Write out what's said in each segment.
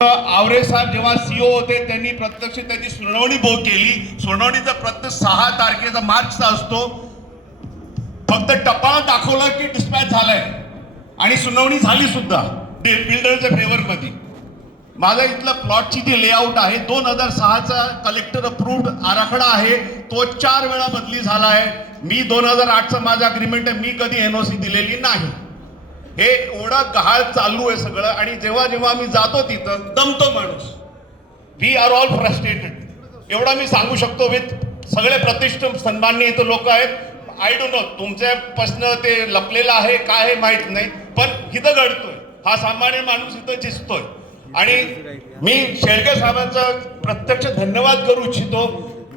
आवरे साहेब जेव्हा सीओ होते त्यांनी प्रत्यक्ष त्याची सुनावणी केली. सुनावणीचा प्रत्येक 6 तारखेचा मार्चचा असतो. फक्त टपाल दाखवलं की डिस्पॅच झालाय आणि सुनावणी झाली सुद्धा बिल्डरच्या फेवर मध्ये. माझा इथला प्लॉटची जी लेआउट आहे 2006चा कलेक्टर अप्रूव्ड आराखडा आहे, तो 4 वेळा बदली झाला आहे. मी 2008चा माझा अग्रीमेंट आहे, मी कधी एनओसी दिलेली नाही. हे एवढं गहाळ चालू आहे सगळं. आणि जेव्हा जेव्हा मी जातो तिथं दमतो माणूस. वी आर ऑल फ्रस्ट्रेटेड, एवढा मी सांगू शकतो. विथ सगळे प्रतिष्ठित सन्माननीय इथं लोक आहेत. आय डोंट नो तुमच्यापासून ते लपलेलं आहे काय हे माहित नाही, पण इथं घडतोय. हा सामान्य माणूस इथं दिसतोय. आणि मी शेळके साहेबांचा प्रत्यक्ष धन्यवाद करू इच्छितो,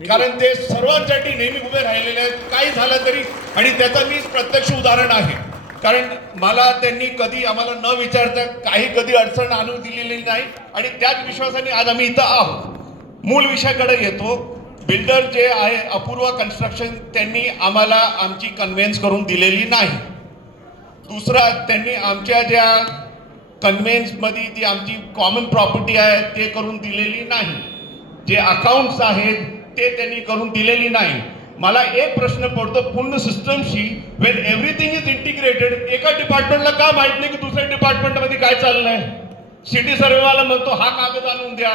कारण ते सर्वांसाठी नेहमी उभे राहिलेले आहेत काही झालं तरी. आणि त्याचं मी प्रत्यक्ष उदाहरण आहे, कारण मला त्यांनी कधी आम्हाला न विचारता काही कधी अडचण आणू दिलेली नाही. आणि त्याच विश्वासाने आज आम्ही इथं आहोत. मूळ विषयाकडे येतो. बिल्डर जे आहे अपूर्व कन्स्ट्रक्शन, त्यांनी आम्हाला आमची कन्व्हेन्स करून दिलेली नाही. दुसरा, त्यांनी आमच्या ज्या कन्व्हेन्समध्ये जी आमची कॉमन प्रॉपर्टी आहे ते करून दिलेली नाही. जे अकाउंट्स आहेत ते त्यांनी करून दिलेली नाही. मला एक प्रश्न पडतो, पूर्ण सिस्टमशी वेन एव्हरीथिंग इज इंटिग्रेटेड, एका डिपार्टमेंटला का माहित नाही की दुसऱ्या डिपार्टमेंटमध्ये काय चाललंय. सिटी सर्वेवाला म्हणतो हा कागद आणून द्या,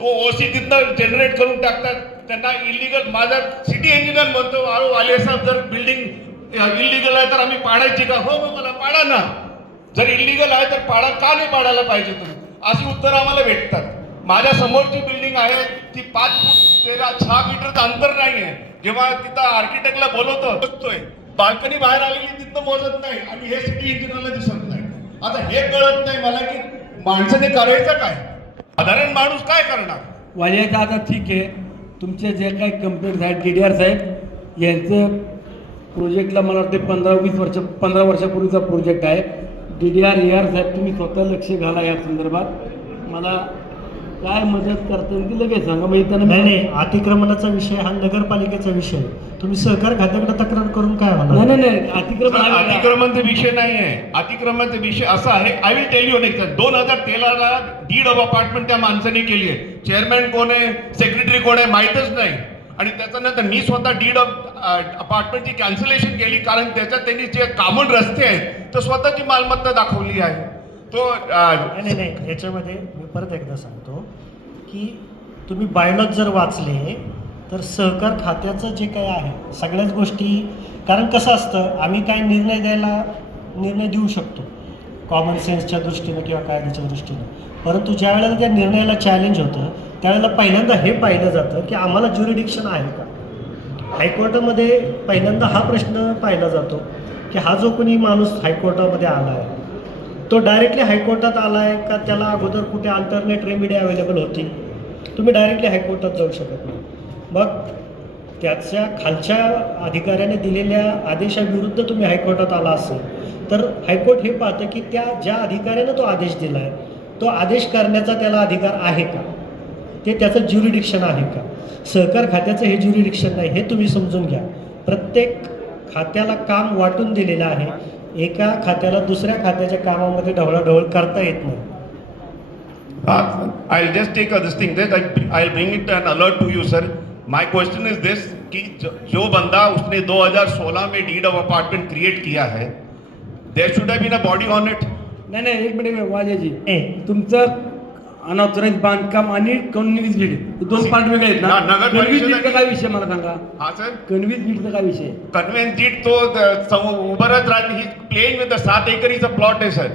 तो ओसी तिथनं जनरेट करून टाकतात. त्यांना इलिगल, माझा सिटी इंजिनियर म्हणतो वाले साहेब जर बिल्डिंग इलिगल आहे तर आम्ही पाडायची का. हो मला पाडा ना, जर इलिगल आहे तर पाडा, का नाही पाडायला पाहिजे तुम्ही, अशी उत्तर आम्हाला भेटतात. माझ्या समोरची बिल्डिंग आहे ती 5 फूट 6 मीटरचं अंतर नाही आहे. जेव्हा तिथं आर्किटेक्टला बोलवतोय, बाल्कनी बाहेर आलेली तिथं मोजत नाही आणि हे सिटी इंजिनियरला दिसत नाही. आता हे कळत नाही मला की माणसाने करायचं काय, साधारण माणूस काय करणार. वाल्याचं आता ठीक आहे, तुमचे जे काही कंप्लेंट्स आहेत DDR साहेब यांचं प्रोजेक्टला मला वाटते 15 वर्षापूर्वीचा प्रोजेक्ट आहे. DDR AR साहेब तुम्ही स्वतः लक्ष घाला या संदर्भात. मला काय मदत करता येईल ती लगेच सांगा. म्हणजे त्यांना नाही, अतिक्रमणाचा विषय हा नगरपालिकेचा विषय. तुम्ही सहकार खात्याकडे तक्रार करून काय होणार. नाही अतिक्रमणचा विषय नाही आहे. अतिक्रमणाचा विषय असा आहे, I will tell you next. 2013ला डीड ऑफ अपार्टमेंट त्या माणसाने केली आहे. चेअरमॅन कोण आहे, सेक्रेटरी कोण आहे माहीतच नाही. आणि त्याच्यानंतर मी स्वतः डीड ऑफ अपार्टमेंटची कॅन्सलेशन केली, कारण त्याच्यात त्यांनी जे कॉमन रस्ते आहेत तर स्वतःची मालमत्ता दाखवली आहे. तो नाही, याच्यामध्ये मी परत एकदा सांगतो की तुम्ही बायलॉज जर वाचले तर सहकार खात्याचं जे काही आहे सगळ्याच गोष्टी, कारण कसं असतं आम्ही काय निर्णय देऊ शकतो कॉमन सेन्सच्या दृष्टीनं किंवा कायद्याच्या दृष्टीनं, परंतु ज्या वेळेला त्या निर्णयाला चॅलेंज होतं त्यावेळेला पहिल्यांदा हे पाहिलं जातं की आम्हाला ज्युरिडिक्शन आहे का. हायकोर्टामध्ये पहिल्यांदा हा प्रश्न पाहिला जातो की हा जो कोणी माणूस हायकोर्टामध्ये आला आहे तो डायरेक्टली हायकोर्टात आला आहे का, त्याला अगोदर कुठे अल्टरनेट रेमेडी अवेलेबल होती. तुम्ही डायरेक्टली हायकोर्टात जाऊ शकत नाही. मग त्याच्या खालच्या अधिकाऱ्याने दिलेल्या आदेशाविरुद्ध तुम्ही हायकोर्टात आला असेल तर हायकोर्ट हे पाहतं की त्या ज्या अधिकाऱ्यानं तो आदेश दिला आहे तो आदेश करण्याचा त्याला अधिकार आहे का, ते त्याचं ज्युरिडिक्शन आहे का. सहकार खात्याचं हे ज्युरिडिक्शन नाही, हे तुम्ही समजून घ्या. प्रत्येक खात्याला काम वाटून दिलेलं आहे. एका खात्याला दुसऱ्या खात्याच्या कामामध्ये ढवळाढवळ करता येत नाही. I'll just take this thing. I'll bring it an alert to you, sir. My question is this कि जो बंदा उसने 2016 में डीड ऑफ अपार्टमेंट क्रिएट किया है, there should have been a body on it. नाही एक मिनिट वाजेजी, तुमचं अनऑथराइज बांधकाम आणि कन्व्हिन्स बीड दोन पार्ट वेगळे आहेत ना. कन्व्हिन्स बीडचा काय विषय मला सांगा. हा सर, कन्व्हिन्स बीडचा काय विषय. कन्व्हेन्स डीड तो उभारत राहते. ही प्लेइंग विथ 7 एकरीचा प्लॉट आहे सर.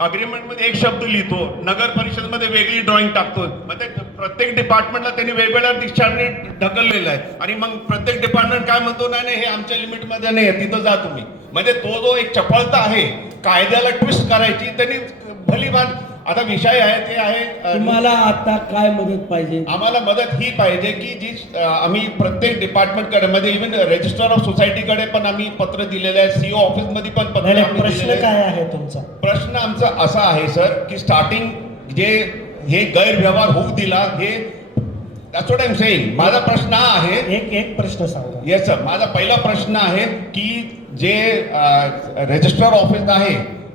अग्रीमेंट मध्ये एक शब्द लिहितो, नगर परिषद मध्ये वेगळी ड्रॉइंग टाकतो. म्हणजे प्रत्येक डिपार्टमेंटला त्यांनी वेगवेगळ्या दिशाने ढकललेलं आहे. आणि मग प्रत्येक डिपार्टमेंट काय म्हणतो, नाही हे आमच्या लिमिटमध्ये नाही आहे, तिथं जा तुम्ही. म्हणजे तो जो एक चपळता आहे कायद्याला ट्विस्ट करायची, त्यांनी भली बात. आता विषय आहे ते आहे, तुम्हाला आता काय मदत पाहिजे. आम्हाला मदत ही पाहिजे की जी आम्ही प्रत्येक डिपार्टमेंटकडे मध्ये इव्हन रजिस्ट्रार ऑफ सोसायटीकडे पण आम्ही पत्र दिलेलं आहे, सीओ ऑफिसमध्ये पण पत्र. प्रश्न काय आहे तुमचा. प्रश्न आमचा असा आहे सर की स्टार्टिंग जे हे गैरव्यवहार होऊ दिला, हे that's what I'm saying. माझा प्रश्न हा आहे, एक प्रश्न सांगा. येस सर, माझा पहिला प्रश्न आहे की जे रजिस्ट्रार ऑफिस आहे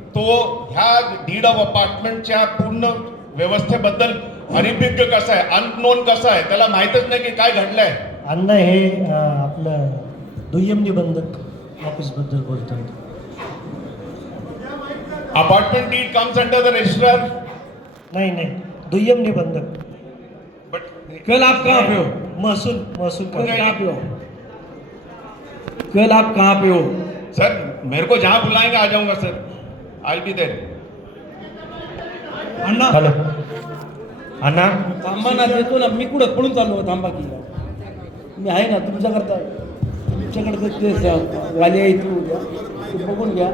तो ह्या डीड ऑफ अपार्टमेंटच्या पूर्ण व्यवस्थेबद्दल अनभिज्ञ कसा आहे, अननोन कसा आहे, त्याला माहीतच नाही की काय घडलंय. अण्णा हे आपलं दुय्यम निबंधक ऑफिसबद्दल बोलतोय. Apartment deed comes under the registrar. नाही नाही, दुय्यम निबंधक. बट कल आप कहाँ पे हो? महसूल महसूल कल कर. कहाँ पे हो? कल आप कहाँ पे हो? सर मेरे को जहां बुलाएंगे आ जाऊंगा sir. I be there. Anna hello अण्णा, थांबा ना, देतो ना. मी कुठं पळून चाललो, थांबा की. मी आहे ना तुमच्याकरता. तुमच्याकडचं ते वाली आहे इथे उद्या ते बघून घ्या.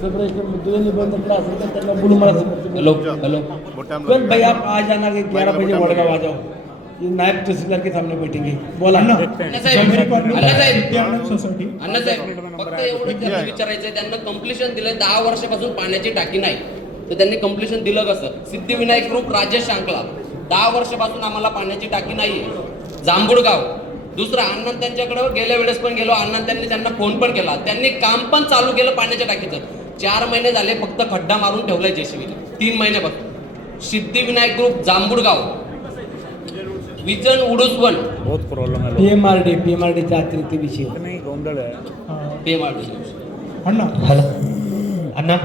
सगळं दोन निबंधकडे असेल तर त्यांना बोलून मला हेलो हेलो कल भाई आप आ जाना कि 11 बजे वडगांव आ जाओ. ये नायब तहसीलदार के सामने बैठेंगे. बोला अण्णासाहेब फक्त एवढं त्यांना विचारायचंय, त्यांना कंप्लिशन दिलंय 10 वर्षापासून पाण्याची टाकी नाही, तर त्यांनी कंप्लिशन दिलं कसं? सिद्धिविनायक ग्रुप राजेश शांकला 10 वर्षापासून आम्हाला पाण्याची टाकी नाहीये. जांभूळगाव दुसरं अण्णा त्यांच्याकडे गेल्या वेळेस पण गेलो, अण्णा त्यांनी त्यांना फोन पण केला, त्यांनी काम पण चालू केलं पाण्याच्या टाकीचं. 4 महिने झाले फक्त खड्डा मारून ठेवलाय जेसीबीने. 3 महिन्यापासून सिद्धिविनायक ग्रुप जांभूळगाव विजन उडुसवन पीएमआरडी चा अतिरिक्त विषय पेमाड. हॅलो अण्णा